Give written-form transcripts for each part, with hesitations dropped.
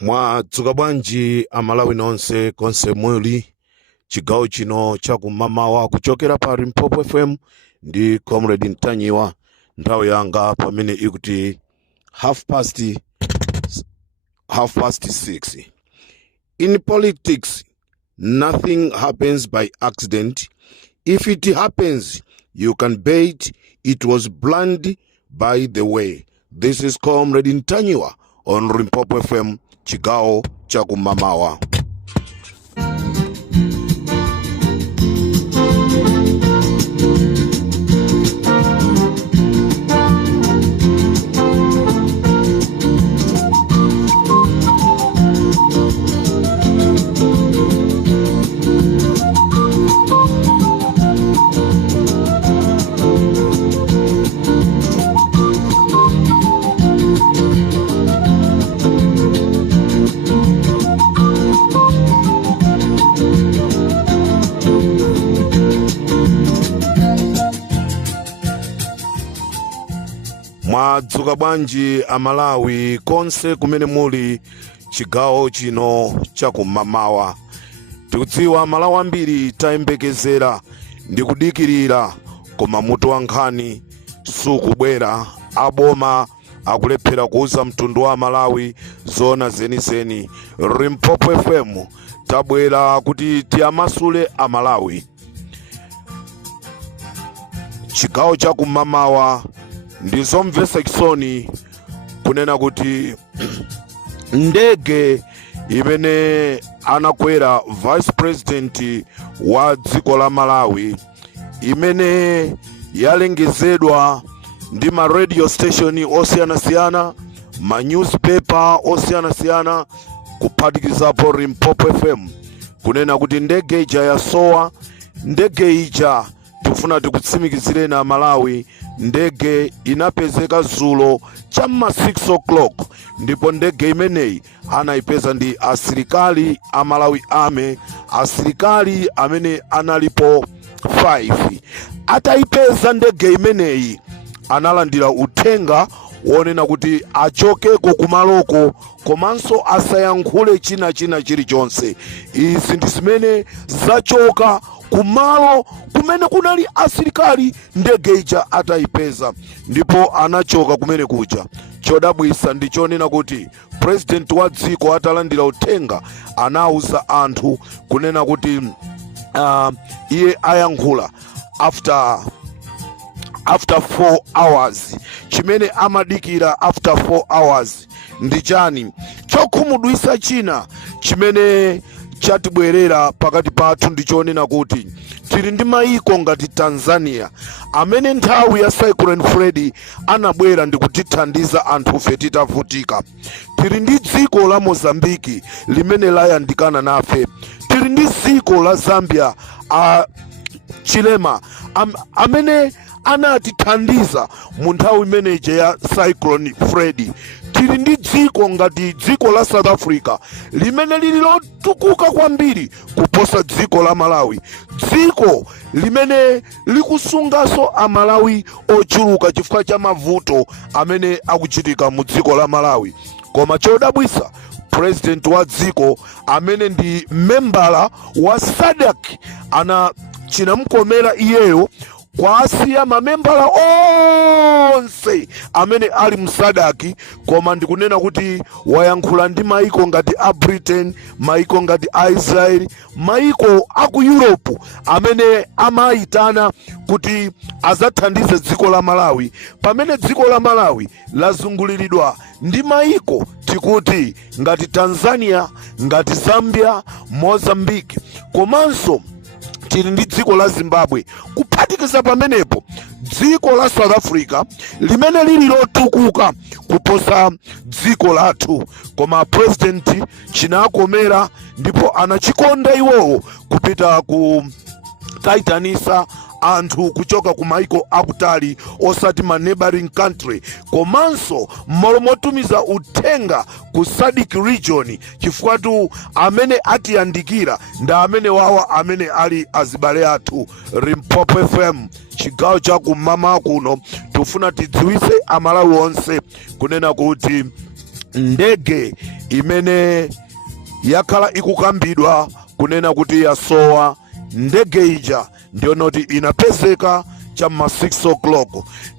Mwadzuka bwanji amalawi nonse konse muli chigawo chino chakumamawa kuchokera pa Limpopo FM ndi Comrade Ntanyiwa. Nthawi yanga pamene ikuti half past 6. In politics, nothing happens by accident. If it happens, you can bet it was planned by the way. This is Comrade Ntanyiwa on Limpopo FM, chigawo chakumamawa. Mwadzuka bwanji amalawi konse kumene muli chigawo chino chakumamawa. Tikudziwa malawi ambiri tayembekezera ndi kudikirira, koma mutu wa nkhani sukubwera. Aboma akulephera kuuza mtundu wa Malawi zona zenizeni. Limpopo FM tabwera kuti tiyamasule amalawi. Chigawo chakumamawa ndizomvetsa chisoni kunena kuti ndege imene anakwera vice president wa dziko la Malawi, imene yalengezedwa ndi ma radio station osiyanasiyana, ma newspaper osiyanasiyana, kuphatikizapo Limpopo FM, kunena kuti ndege ija yasowa. Ndege ija tifuna tikutsimikizire na Malawi, ndege inapezeka zulo chamma 6 o'clock, ndipo ndege imeneyi anaipeza ndi asilikali a Malawi Army, asilikali amene analipo 5. Ataipeza ndege imeneyi analandira uthenga wonena kuti achokeko kumaloko, komanso asayankhule china chilichonse. Izi ndi zimene zachoka kumalo kumene kunali asilikali ndege ija ataipeza, ndipo anachoka kumene kuja. Chodabwisa ndi chonena kuti president wa dziko atalandira uthenga anauza anthu kunena kuti iye ayankhula after 4 hours. Chimene amadikira after 4 hours ndi chani? Chokhumudwisa china chimene chatibwerera pakati pathu ndichonena kuti tili ndi maiko ngati Tanzania, amene nthawi ya Cyclone Freddy anabwera ndi kutithandiza anthufe titavutika. Tili ndi dziko la Mozambiki limene layandikana nafe. Tili ndi dziko la Zambia, Chilema, amene anatithandiza mu nthawi imeneje ya Cyclone Freddy. Tili ndi dziko ngati dziko la South Africa limene lili lotukuka kwambiri kuposa dziko la Malawi, dziko limene likusungaso amalawi ochuluka chifukwa cha mavuto amene akuchitika mu dziko la Malawi. Koma chodabwisa, president wa dziko amene ndi membala wa SADC chinamkomera iyeyo kwasiya mamembala onse amene ali msadaki, koma ndikunena kuti wayankhula ndi maiko ngati a Britain, maiko ngati a Israel, maiko aku Europe amene amayitana kuti azathandize dziko la Malawi, pamene dziko la Malawi lazunguliridwa ndi maiko tikuti ngati Tanzania, ngati Zambia, Mozambique, komanso tili ndi dziko la Zimbabwe, kuphatikiza pamenepo dziko la South Africa limene lili lotukuka kuposa dziko lathu. Koma president chinakomera ndipo anachikonda iwowo kupita ku kaitanisa anthu kuchoka ku maiko akutali osati ma neighboring country, komanso mmalo motumiza uthenga ku SADC region, chifukwa tu amene atiyandikira nda amene wawa amene ali azibale athu. Limpopo FM chigawo cha kumama kuno tufuna tidziwise amalawi onse kunena kuti ndege imene yakhala ikukambidwa kunena kuti yasowa ndege ija ndiyo noti inapezeka cham'ma 6 o'clock,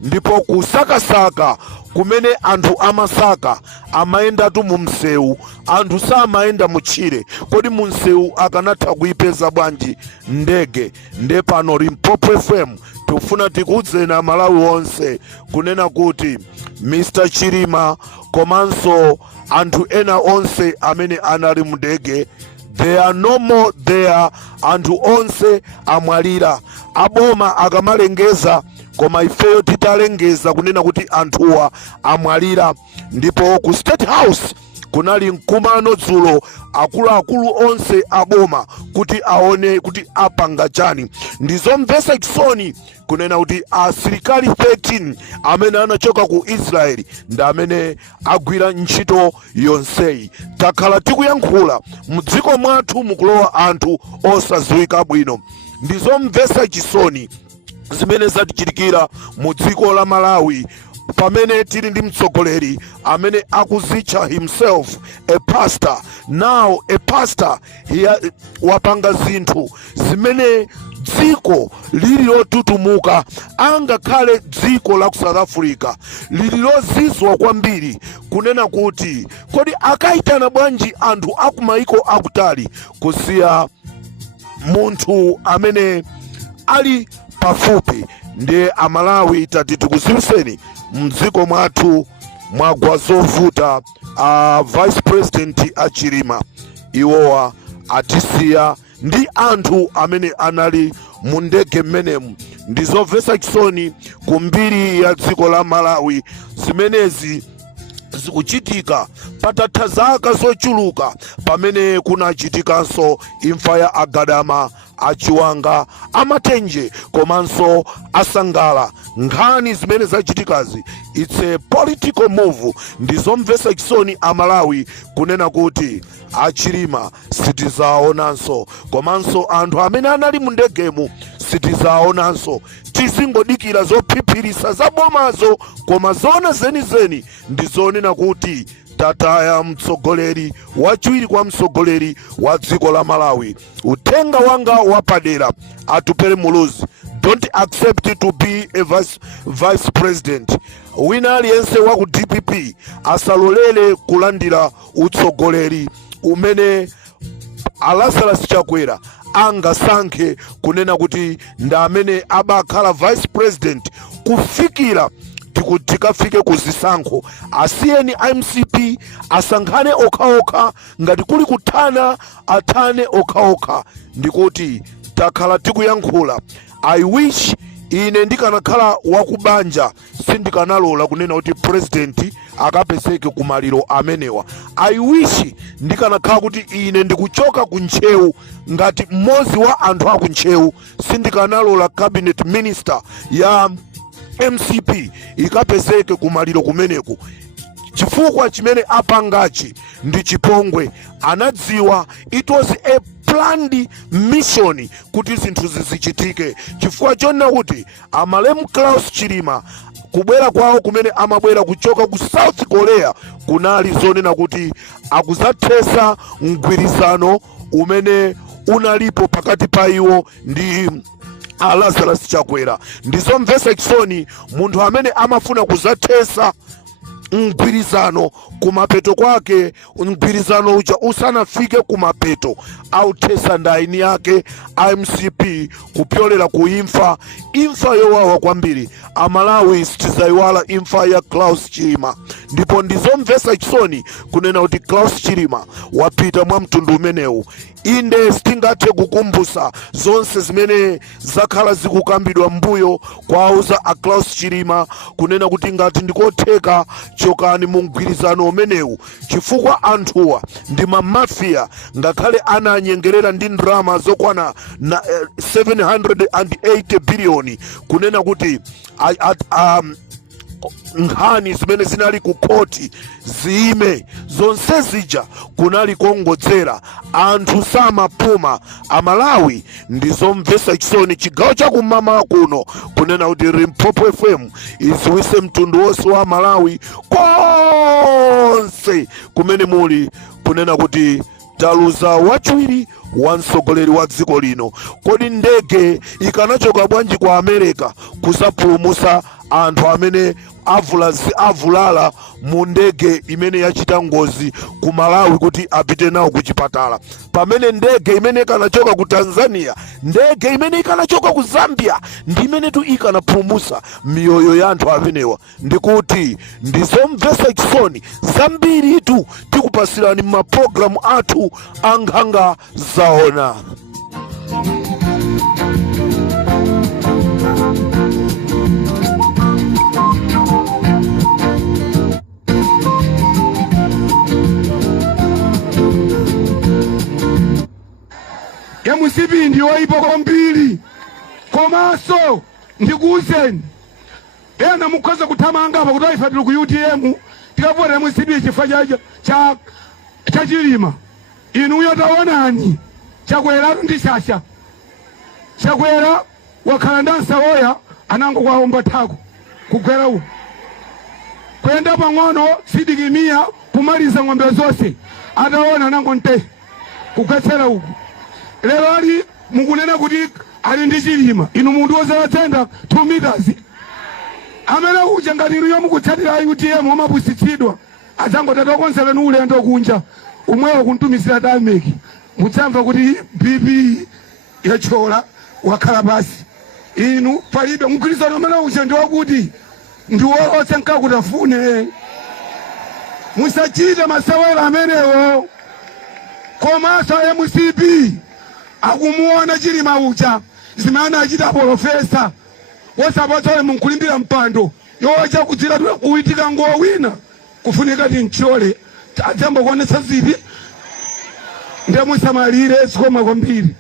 ndipo kusakasaka kumene anthu amasaka amayendatu mu msewu, anthu samayenda mutchire. Kodi mu msewu akanatha kuipeza bwanji ndege? Nde pano Limpopo FM tikufuna tikudzeni Amalawi onse kunena kuti Mr. Chilima komanso anthu ena onse amene anali mu ndege, they are no more there. Anthu onse amwalira. Aboma akamalengeza koma ifeyo titalengeza kunena kuti anthuwa amwalira. Ndipo ku State House kunali mkumano dzulo, akuluakulu onse aboma kuti aone kuti apanga chani. Ndizomvetsa chisoni kunena kuti asilikali 13 amene anachoka ku Israeli ndi amene agwira ntchito yonseyi. Takhala tikuyankhula mudziko mwathu mukulowa anthu osadziwika bwino. Ndizomvetsa chisoni zimene zatichitikira mu dziko la Malawi pamene tili ndi mtsogoleri amene akuzitcha himself a pastor. Now a pastor wapanga zinthu zimene dziko lili lotutumuka, angakhale dziko la ku South Africa lili lozizwa kwambiri kunena kuti kodi akaitana bwanji anthu akumayiko akutali kusiya munthu amene ali pafupi. Ndiye Amalawi tati tikuziwiseni mdziko mwathu mwagwa zovuta. Vice President Chilima iwowa atisiya ndi anthu amene anali mu ndege mmenemu. Ndizomvetsa chisoni kumbiri ya dziko la Malawi zimenezi zikuchitika patatha zaka zochuluka pamene kunachitikanso imfa ya Agadama, Achiwanga, Amatenje komanso Asangala. Nkhani zimene zachitikazi it's a political move. Ndizomvetsa chisoni Amalawi kunena kuti Achilima sitizaonanso, komanso anthu amene anali mu ndegemu sitizaonanso. Tizingodikira zophiphirisa zabomazo, koma zona zenizeni ndizonena kuti tataya mtsogoleri wachiwiri kwa mtsogoleri wa dziko la Malawi. Uthenga wanga wapadera atupere muluzi. Don't accept to be a vice president. Wina aliyense wa ku DPP asalolele kulandira utsogoleri umene Lazarus Chakwera angasankhe kunena kuti nda amene abakhala vice president kufikira tikafike kuzisankho. Asiyeni MCP asankhane okhaokha, ngati kuli kuthana athane okhaokha. Ndikuti takhala tikuyankhula. I wish ine ndikanakhala wakubanja sindikanalola kunena kuti president akapezeke kumaliro amenewa. I wish ndikanakhala kuti ine ndikuchoka kuntcheu ngati mmodzi wa anthu akuntcheu sindikanalola cabinet minister ya MCP ikapezeke kumaliro kumeneku. Chifukwa chimene apangachi ndi chipongwe. Anadziwa it was a planned mission kuti zinthu zizichitike. Chifukwa chonna kuti Amalemu Klaus Chilima kubwera kwawo kumene amabwera kuchoka ku South Korea kunali zonena kuti akuzathesa mgwirizano umene unalipo pakati pa iwo ndi Lazarus Chakwera. Ndizomvetsa chisoni munthu amene amafuna kuzathesa mgwirizano kumapeto kwake, mgwirizano uja usanafike kumapeto authesa ndaini yake MCP kupyolera kuimfa yowawa kwambiri. Amalawi sitizayiwala imfa ya Klaus Chilima. Ndipo ndizomvetsa chisoni kunena kuti Klaus Chilima wapita mwa mtundu umenewu. Inde sitingathe kukumbusa zonse zimene zakhala zikukambidwa mbuyo kwauza a Klaus Chilima kunena kuti ngati ndikotheka chokani mu mgwirizano umenewu, chifukwa anthuwa ndi mamafia, ngakhale ananyengerera ndi ndrama zokwana 780 billion kunena kuti nkhani zimene zinali ku koti ziime. Zonse zija kunali kongodzera anthu samapuma. Amalawi ndizomvetsa chisoni chigawo chakum'mawa kuno kunena kuti Limpopo FM iziwise mtundu wonse wa Malawi konse kumene muli, kunena kuti taluza wachiwiri wa mtsogoleri wa dziko lino. Kodi ndege ikanachoka bwanji kwa America kusapulumusa anthu amene avulala mu ndege imene yachita ngozi ku Malawi kuti apite nawo ku chipatala, pamene ndege imene ikanachoka ku Tanzania, ndege imene ikanachoka ku Zambia ndi imene tu ikanapulumusa miyoyo ya anthu amenewa. Ndikuti ndizomvetsa chisoni zambiri tu tikupasirani m'maprogramu athu ankhanga zaona. MCB ndiyo ipo kwambiri, komanso ndikuwuzeni ena mukhoza kuthamanga apa kuti ifatire ku UTM tikavota MCB chifukwa cha chilima. Inuyo taonani chakwera ndi shasha, chakwera wakhala ndansa woya anango kwaomba thako kugwera uko kwenda pang'ono sidikimia kumaliza ng'ombe zonse ataona anango nte kukwetsera uko. Lero ali mukunena kuti ali ndi chilima, inu mundu wozawatenda 2 meters amene uja ngati inuyo mukutsatira UTM wamapusitsidwa adzangotata konsera ni ulendo kunja umwewo kuntumizira dameki mudzamva kuti BP yachola wakhala basi. Inu palibe mugwirizano amene uja ndi wakuti ndi wonse nkakutafune, musachite masewera amenewo. Komanso MCB akumuona chilima uja zimene achita profesa wasapatsa munkulimbira mpando yowacha kudzira uitika ngowina kufunika tinchole adzambo kuonetsa zipi ndemusamalire sikoma kwambiri.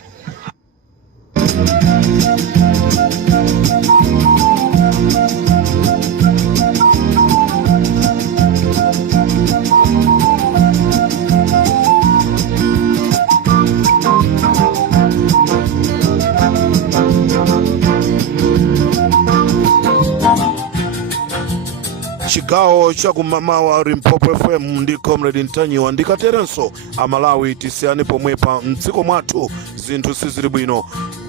Chigawo chakum'mawa Limpopo FM ndi Comrade Ntanyiwa ndikaterenso Amalawi tisiyane pomwepa mdziko mwathu zinthu sizili bwino.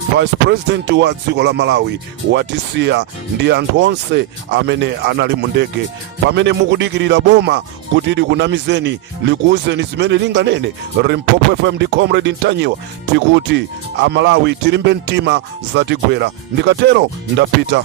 Vice President wa dziko la Malawi watisiya ndi anthu onse amene anali mu ndege. Pamene mukudikirira boma kuti likunamizeni likuuzeni zimene linganene, Limpopo FM ndi Comrade Ntanyiwa tikuti Amalawi tilimbe mtima zatigwera. Ndikatero ndapita.